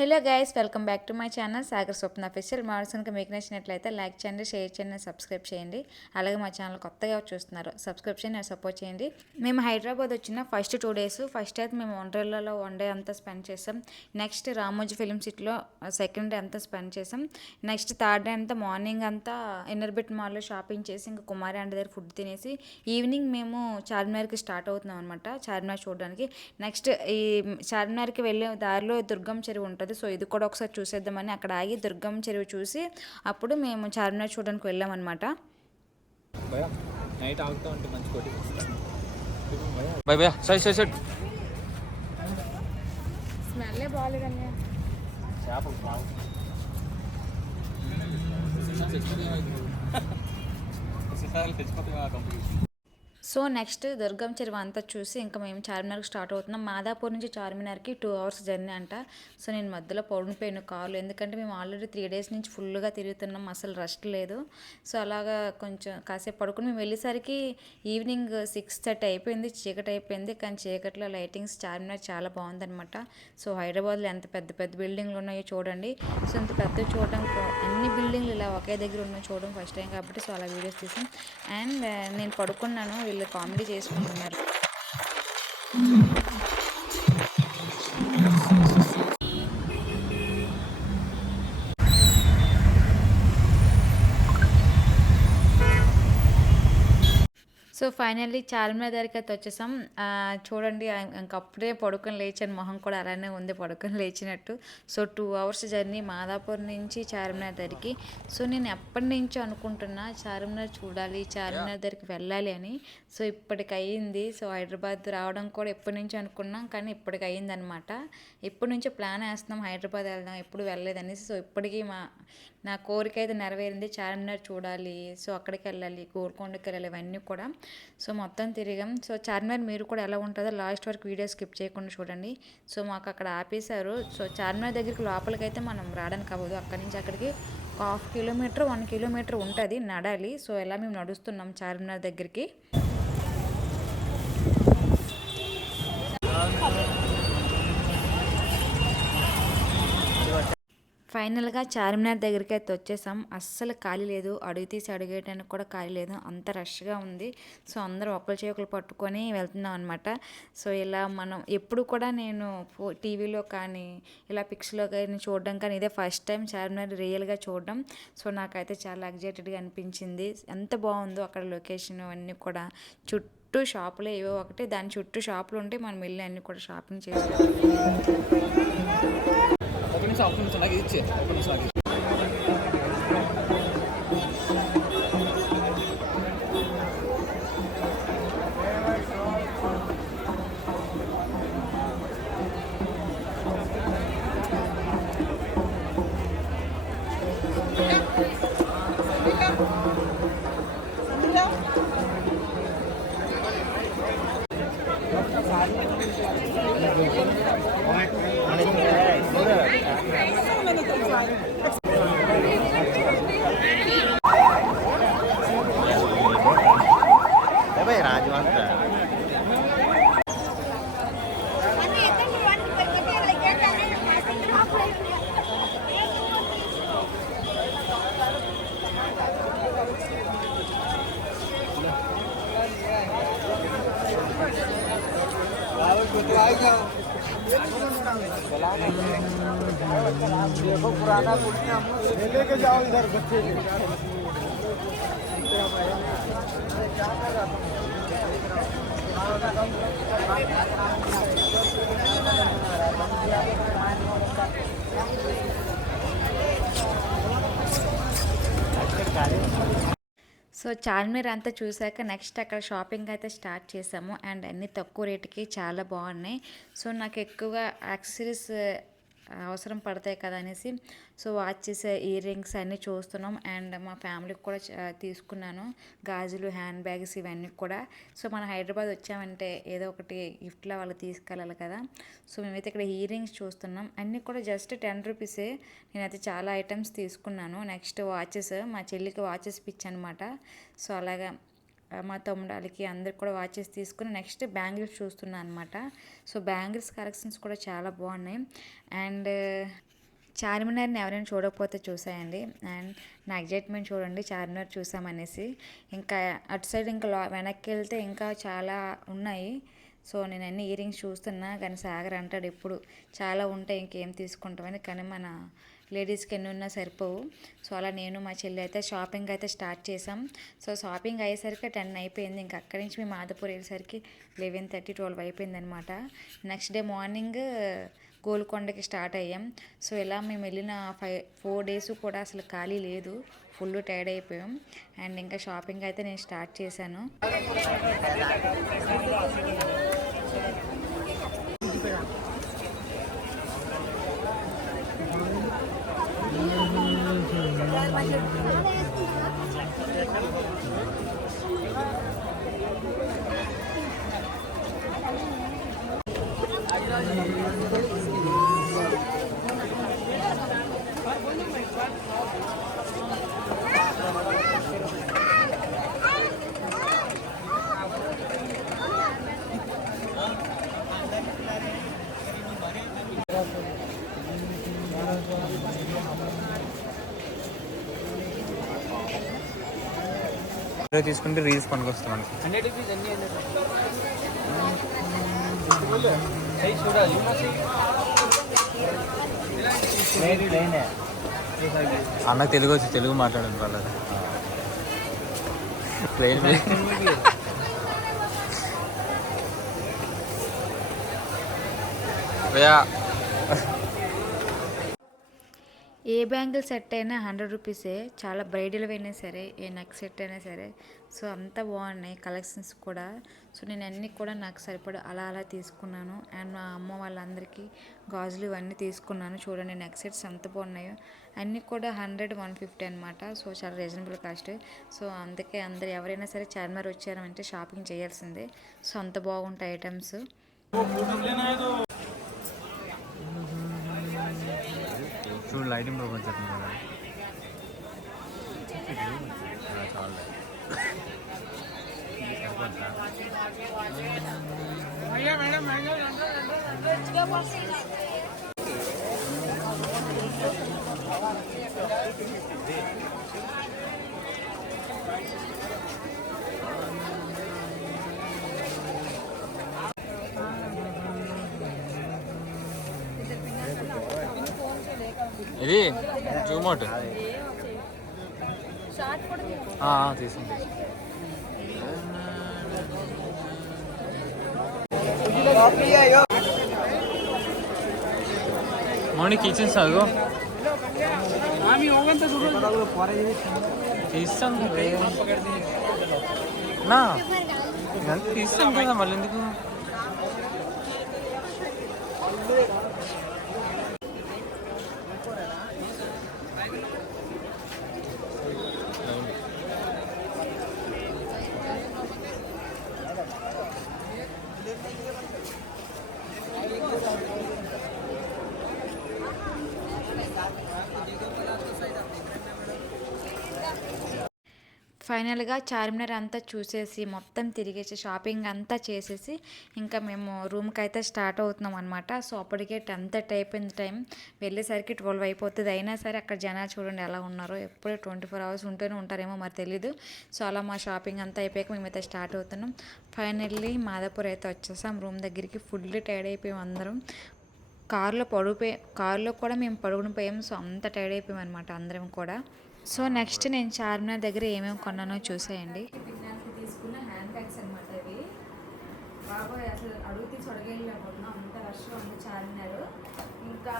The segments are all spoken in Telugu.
Hello guys, welcome back to my channel Sagar Swapna official. కనుక మీకు నచ్చినట్లయితే లైక్ చేయండి, షేర్ చేయండి, సబ్స్క్రైబ్ చేయండి. అలాగే మా ఛానల్ కొత్తగా చూస్తున్నారు, సబ్స్క్రైబ్ చేయండి, సపోర్ట్ చేయండి. మేము హైదరాబాద్ వచ్చిన ఫస్ట్ 2 days ఫస్ట్ అయితే మేము వండర్లాలో 1 day అంతా స్పెండ్ చేసాం. నెక్స్ట్ రామోజీ ఫిలిం సిటీలో సెకండ్ డే అంతా స్పెండ్ చేసాం. నెక్స్ట్ థర్డ్ డే అంతా మార్నింగ్ అంతా ఇన్నర్బిట్ మాల్లో షాపింగ్ చేసి ఇంకా కుమారి ఆంటీ దగ్గర ఫుడ్ తినేసి ఈవినింగ్ మేము చార్మినార్కి స్టార్ట్ అవుతున్నాం అనమాట, చార్మినార్ చూడడానికి. నెక్స్ట్ ఈ చార్మినార్కి వెళ్ళే దారిలో దుర్గం చెరువు ఉంటుంది. సో ఇది కూడా ఒకసారి చూసేద్దామని అక్కడ ఆగి దుర్గం చెరువు చూసి అప్పుడు మేము చార్మినార్ చూడడానికి వెళ్ళామన్నమాట. స్మెల్లే బాగాలేదన్నయ్య. సో నెక్స్ట్ దుర్గం చెరువు అంతా చూసి ఇంకా మేము చార్మినార్కి స్టార్ట్ అవుతున్నాం. మాదాపూర్ నుంచి చార్మినార్కి 2 hours జర్నీ అంట. సో నేను మధ్యలో పడిపోయాను కాళ్ళు, ఎందుకంటే మేము ఆల్రెడీ 3 days నుంచి ఫుల్గా తిరుగుతున్నాం, అసలు రెస్ట్ లేదు. సో అలాగా కొంచెం కాసేపు పడుకుని మేము వెళ్ళేసరికి ఈవినింగ్ 6:30 అయిపోయింది, చీకటి అయిపోయింది. కానీ చీకట్లో లైటింగ్స్ చార్మినార్ చాలా బాగుందనమాట. సో హైదరాబాద్లో ఎంత పెద్ద పెద్ద బిల్డింగ్లు ఉన్నాయో చూడండి. సో ఇంత పెద్ద చూడడం, అన్ని బిల్డింగ్లు ఇలా ఒకే దగ్గర ఉన్నాయో చూడడం ఫస్ట్ టైం కాబట్టి సో అలా వీడియోస్ తీసాం. అండ్ నేను పడుకున్నాను, వీళ్ళు కామెడీ చేసుకుంటున్నారు. సో ఫైనల్లీ చార్మినార్ దగ్గరికి అయితే వచ్చేసాం. చూడండి, ఇంకప్పుడే పడుకొని లేచాను, మొహం కూడా అలానే ఉంది పడుకొని లేచినట్టు. సో 2 hours జర్నీ మాదాపూర్ నుంచి చార్మినార్ దగ్గరికి. సో నేను ఎప్పటి నుంచో అనుకుంటున్నా చార్మినార్ చూడాలి, చార్మినార్ దగ్గరికి వెళ్ళాలి అని. సో ఇప్పటికి అయ్యింది. సో హైదరాబాద్ రావడం కూడా ఎప్పటి నుంచో అనుకున్నాం, కానీ ఇప్పటికి అయ్యింది అనమాట. ఎప్పటి నుంచో ప్లాన్ వేస్తున్నాం హైదరాబాద్ వెళ్దాం, ఎప్పుడు వెళ్ళలేదనేసి. సో ఇప్పటికీ నా కోరిక అయితే నెరవేరింది, చార్మినార్ చూడాలి, సో అక్కడికి వెళ్ళాలి, గోల్కొండకి వెళ్ళాలి, ఇవన్నీ కూడా. సో మొత్తం తిరిగాం. సో చార్మినార్ మీరు కూడా ఎలా ఉంటుందో లాస్ట్ వరకు వీడియో స్కిప్ చేయకుండా చూడండి. సో మాకు అక్కడ ఆపేశారు. సో చార్మినార్ దగ్గరికి లోపలికి అయితే మనం రావడానికి అవ్వదు, అక్కడి నుంచి అక్కడికి 1/2 kilometer 1 kilometer ఉంటుంది నడాలి. సో ఎలా మేము నడుస్తున్నాం చార్మినార్ దగ్గరికి. ఫైనల్గా చార్మినార్ దగ్గరికి అయితే వచ్చేసాం. అస్సలు ఖాళీ లేదు, అడుగు తీసి అడిగేయడానికి కూడా ఖాళీ లేదు, అంత రష్గా ఉంది. సో అందరూ ఒకరి చేతులు పట్టుకొని వెళ్తున్నాం అనమాట. సో ఇలా మనం ఎప్పుడు కూడా నేను టీవీలో కానీ ఇలా పిక్స్లో కానీ చూడడం కానీ ఇదే ఫస్ట్ టైం చార్మినార్ రియల్గా చూడడం. సో నాకైతే చాలా ఎగ్జైటెడ్గా అనిపించింది. ఎంత బాగుందో అక్కడ లొకేషన్ అన్నీ కూడా. చుట్టూ షాపులు ఏవో ఒకటి, దాని చుట్టూ షాపులు ఉంటే మనం వెళ్ళి అన్నీ కూడా షాపింగ్ చేసుకోవాలి. देखो पुराना लेके जाओ इधर बच्चे సో చార్మినార్ అంతా చూసాక నెక్స్ట్ అక్కడ షాపింగ్ అయితే స్టార్ట్ చేసాము. అండ్ అన్నీ తక్కువ రేటుకి చాలా బాగున్నాయి. సో నాకు ఎక్కువగా యాక్సెసరీస్ అవసరం పడతాయి కదా అనేసి సో వాచెస్, ఇయర్ రింగ్స్ అన్నీ చూస్తున్నాం. అండ్ మా ఫ్యామిలీకి కూడా తీసుకున్నాను గాజులు, హ్యాండ్ బ్యాగ్స్ ఇవన్నీ కూడా. సో మనం హైదరాబాద్ వచ్చామంటే ఏదో ఒకటి గిఫ్ట్లో వాళ్ళకి తీసుకెళ్ళాలి కదా. సో మేమైతే ఇక్కడ ఇయర్ రింగ్స్ చూస్తున్నాం. అన్నీ కూడా జస్ట్ 10 రూపీసే. నేనైతే చాలా ఐటమ్స్ తీసుకున్నాను. నెక్స్ట్ వాచెస్, మా చెల్లికి వాచెస్ పిచ్చి అనమాట. సో అలాగా మా తమ్ముడాలకి అందరికి కూడా వాచెస్ తీసుకుని నెక్స్ట్ బ్యాంగిల్స్ చూస్తున్నాను అనమాట. సో బ్యాంగిల్స్ కలెక్షన్స్ కూడా చాలా బాగున్నాయి. అండ్ చార్మినార్ని ఎవరైనా చూడకపోతే చూసాయండి. అండ్ నా ఎగ్జైట్మెంట్ చూడండి చార్మినార్ చూసామనేసి. ఇంకా అటు సైడ్ ఇంకా వెనక్కి వెళ్తే ఇంకా చాలా ఉన్నాయి. సో నేను అన్ని ఇయర్ రింగ్స్ చూస్తున్నా కానీ సాగర్ అంటాడు ఎప్పుడు చాలా ఉంటాయి ఇంకేం తీసుకుంటామని. కానీ మన లేడీస్కి ఎన్ని ఉన్నా సరిపోవు. సో అలా నేను మా చెల్లి అయితే షాపింగ్ అయితే స్టార్ట్ చేసాం. సో షాపింగ్ అయ్యేసరికి 10 అయిపోయింది. ఇంకా అక్కడి నుంచి మేము మాదాపూర్ వెళ్ళేసరికి 11:30, 12 అయిపోయింది అనమాట. నెక్స్ట్ డే మార్నింగ్ గోల్కొండకి స్టార్ట్ అయ్యాం. సో ఇలా మేము వెళ్ళిన 4 days కూడా అసలు ఖాళీ లేదు, ఫుల్ టైర్డ్ అయిపోయాం. అండ్ ఇంకా షాపింగ్ అయితే నేను స్టార్ట్ చేశాను. తీసుకుంటే రీల్స్ పనికొస్తాం మనకి. అన్నకు తెలుగు వచ్చి తెలుగు మాట్లాడండి వాళ్ళది. ట్రైన్ ఏ బ్యాంగిల్ సెట్ అయినా 100 రూపీసే. చాలా బ్రైడల్ అయినా సరే, ఏ నెక్ సెట్ అయినా సరే. సో అంతా బాగున్నాయి కలెక్షన్స్ కూడా. సో నేను అన్నీ కూడా నాకు సరిపడా అలా అలా తీసుకున్నాను. అండ్ మా అమ్మ వాళ్ళందరికీ గాజులు ఇవన్నీ తీసుకున్నాను. చూడండి నెక్ సెట్స్ ఎంత బాగున్నాయో. అన్నీ కూడా 100, 150 అనమాట. సో చాలా రీజనబుల్ కాస్ట్. సో అందుకే అందరు ఎవరైనా సరే చార్మినార్ వచ్చారంటే షాపింగ్ చేయాల్సిందే. సో అంత బాగుంటాయి ఐటమ్స్. చూడు లైటింగ్ ప్రోగ్రామ్ చెప్పండి కదా. ఇది జూమ్ అవుట్ తీసుకుంది. మౌని కిచెన్ సాగు తీస్తాం నా తీస్తాం కదా మళ్ళీ ఎందుకు. ఫైనల్గా చార్మినార్ అంతా చూసేసి మొత్తం తిరిగేసి షాపింగ్ అంతా చేసేసి ఇంకా మేము రూమ్కి అయితే స్టార్ట్ అవుతున్నాం అనమాట. సో అప్పటికే 10:30 అయిపోయింది టైం. వెళ్ళేసరికి 12 అయిపోతుంది. అయినా సరే అక్కడ జనాలు చూడండి ఎలా ఉన్నారో. ఎప్పుడూ 24 hours ఉంటూనే ఉంటారేమో మరి తెలీదు. సో అలా మా షాపింగ్ అంతా అయిపోయాక మేమైతే స్టార్ట్ అవుతున్నాం. ఫైనల్లీ మాదాపూర్ అయితే వచ్చేసాం రూమ్ దగ్గరికి. ఫుల్ టైర్డ్ అయిపోయాం అందరం. కారులో కూడా మేము పడుకుని పోయాం. సో అంత టైర్డ్ అయిపోయాం అనమాట అందరం కూడా. సో నెక్స్ట్ నేను చార్మినార్ దగ్గర ఏమేమి కొన్నానో చూసేయండి. తీసుకున్న హ్యాండ్ బ్యాగ్స్ అనమాట ఇవి. బాబాయ్ అసలు అడుగు అడగలేకపోతున్నాం, అంత రష్గా ఉంది చార్మినార్. ఇంకా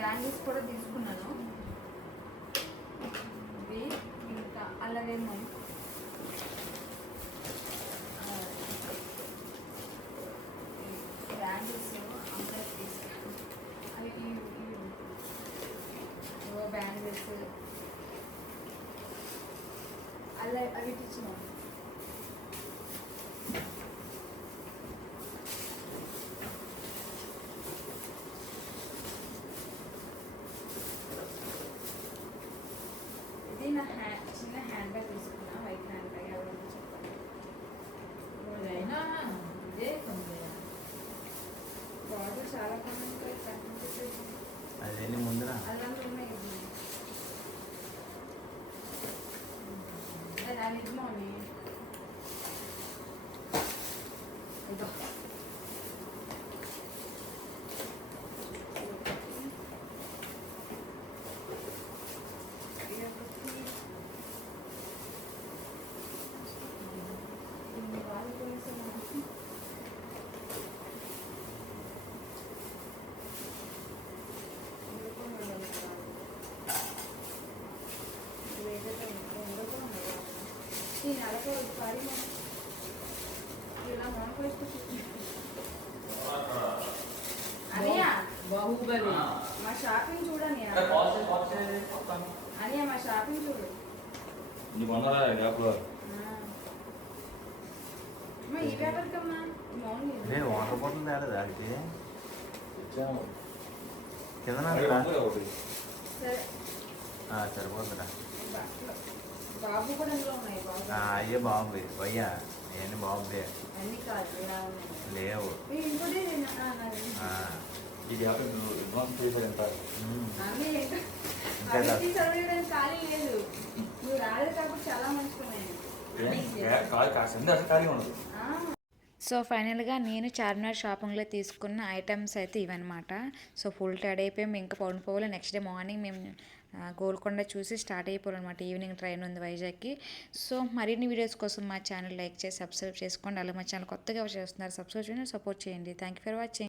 బ్యాంగిల్స్ కూడా తీసుకున్నాను ఇవి. ఇంకా అలాగే బ్యాంగిల్స్ అందరికి తీసుకున్నాను. అలా అవి ఇచ్చినాం. ఇది నా చిన్న హ్యాండ్ బ్యాగ్ తీసుకున్నా, వైట్ హ్యాండ్ బ్యాగ్. ఎవరైనా చెప్పండి. ఇదే బార్డర్ చాలా అది ముందర అలాంటి ఉన్నాయి. అది నిజమోని ఇదో బాహుబలి మా షాపింగ్ చూడని అని మా షాపింగ్ చూడు. ఈ పేపర్ కమ్మా రే వాటర్ బాటిల్ తేలేదా అది కింద సరే. సరిపోతుందా బాబు కూడా ఇందులో ఉన్నాయి. బాబు అయ్యే బాబు భయ్యా ఏంటి బాబుదే అన్ని కాదు ఇలా ఉన్నాయి. లేవు ఇంకోటి ఇది చదవడానికి ఖాళీ లేదు. నువ్వు రాలేదు కాబట్టి చాలా మంచుకున్నాయి. సో ఫైనల్గా నేను చార్మినార్ షాపింగ్లో తీసుకున్న ఐటమ్స్ అయితే ఇవన్నమాట. సో ఫుల్ టైడ్ అయిపోయి మేము ఇంకా పడుకోవాలి. నెక్స్ట్ డే మార్నింగ్ మేము గోల్కొండ చూసి స్టార్ట్ అయిపోవాలన్నమాట. ఈవినింగ్ ట్రైన్ ఉంది వైజాగ్కి. సో మరిన్ని వీడియోస్ కోసం మా ఛానల్ లైక్ చేసి సబ్స్క్రైబ్ చేసుకోండి. అలాగే మా ఛానల్ కొత్తగా ఎవరు చేస్తున్నారు సబ్స్క్రైబ్ చేయండి, సపోర్ట్ చేయండి. Thank you for watching.